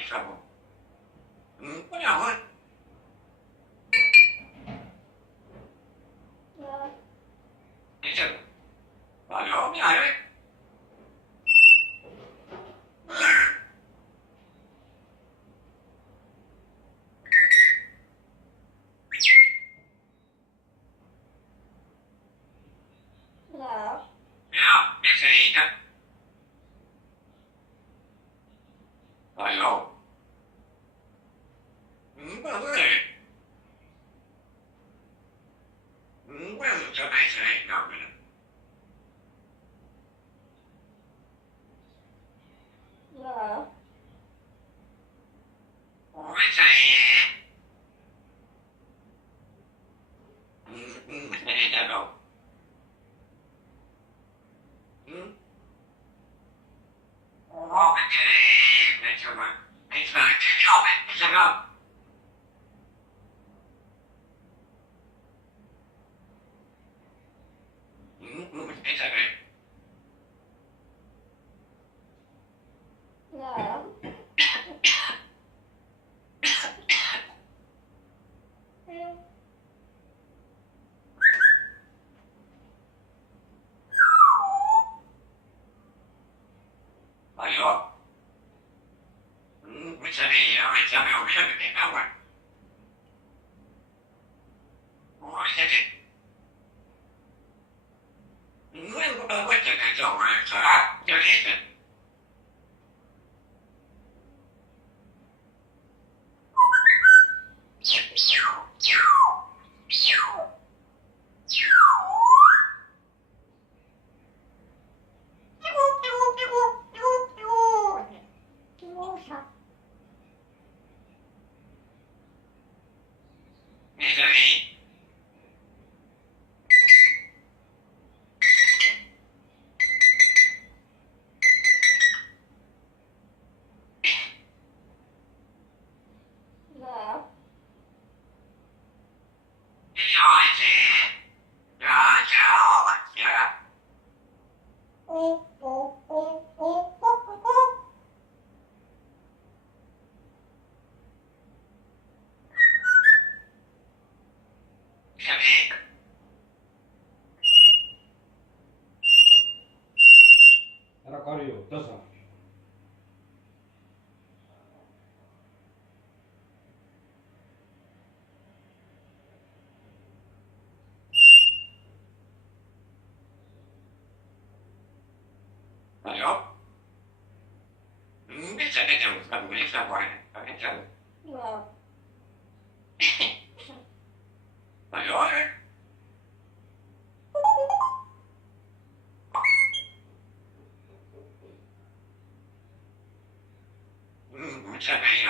diciamo, vogliamo, diciamo, voglio, mi hai, Hello. no, mi sei, voglio, vabbè, quello già mai sei, no, Hello. come sei, no, oh, perché, insomma, mi fa anche come, se no, scusami, Hello. voglio, mi sarei un scemo di paura, oh, siete, questa canzone sarà, capite? Mi sarei, Hello. Ära karju, tasa. Voglio, mi sarei un po' di sapore, Hello. voglio, mi sarei,